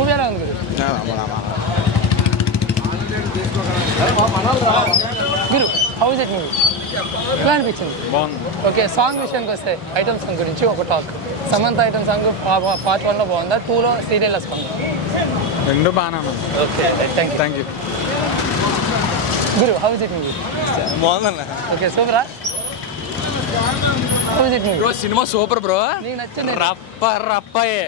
Movie ఎలా ఉంది గురు? How is it movie? ఎలా అనిపించింది? బాగుంది. ఓకే, సాంగ్ విషయానికి వస్తే ఐటమ్ సాంగ్ గురించి ఒక టాక్. సమంత ఐటమ్ సాంగ్ పార్ట్ 1లో బాగుందా, 2లో సీరియల్ సాంగ్? రెండు బాగానే ఉంది. Okay, thank you. గురు, హౌ ఇస్ ఇట్ మూవీ? బాగుందన్న. ఓకే, సూపరా? How is it movie? Bro cinema super bro. నీకు నచ్చింది? రప్పయే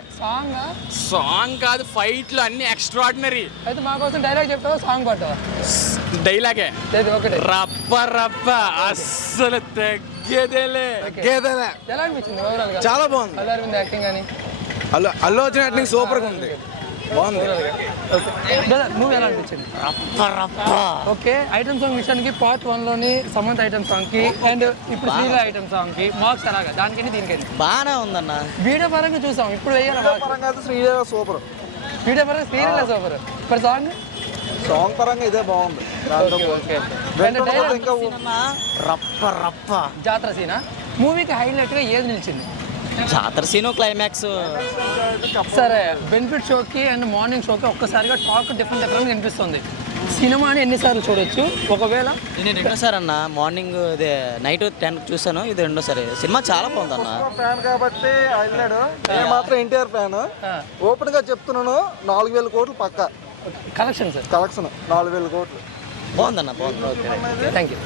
సాంగ్ కాదు, ఫైట్లు అన్ని ఎక్స్ట్రాడినరీ. అయితే మా కోసం డైలాగ్ చెప్తావా, సాంగ్ పాడతావా? డైలాగే లేదు, ఒకటే. రప్ప అస్సలు తగ్గేదేలే. ఎలా అనిపించింది ఓవరాల్ గా? చాలా బాగుంది. అల్లు అరవింద్ యాక్టింగ్ అని, అల్లు అర్జున్ యాక్టింగ్ సూపర్ గా ఉంది. బాగుంది. మూవీ ఎలా అనిపించింది? ఓకే, ఐటమ్ సాంగ్ విషయానికి పార్ట్ 1లోని సమంత ఐటమ్ సాంగ్ కి అండ్ ఇప్పుడు సీరియల్ ఐటమ్ సాంగ్ కి మార్క్స్ ఎలాగా? దానికని దీనికని బాగానే ఉందన్న. వీడియో పరంగా చూసాం, ఇప్పుడు వేయాలి. శ్రీదేవి సూపర్. వీడియో పరంగా సీరియల్ సూపర్. ఇప్పుడు సాంగ్ పరంగా ఇదే బాగుంది. రప్ప జాతర సీనా మూవీకి హైలైట్ గా ఏది నిలిచింది? జాతర సీను క్లైమాక్స్. సరే, బెనిఫిట్ షోకి అండ్ మార్నింగ్ షోకి ఒక్కసారిగా టాక్ డిఫరెంట్ అనిపిస్తుంది. సినిమాని ఎన్నిసార్లు చూడొచ్చు ఒకవేళ? నేను రెండోసారి అన్న, మార్నింగ్ ఇదే నైట్ 10 చూసాను, ఇది రెండోసారి. సినిమా చాలా బాగుంది అన్న. ఫ్యాన్ కాబట్టి వెళ్ళాడు. నేను మాత్రం ఎన్టీఆర్ ఫ్యాన్. ఓపెన్ గా చెప్తున్నాను, 4,000 కోట్లు పక్క కలెక్షన్. సార్ కలెక్షన్ 4,000 కోట్లు. బాగుందన్న, బాగుంది. Thank you.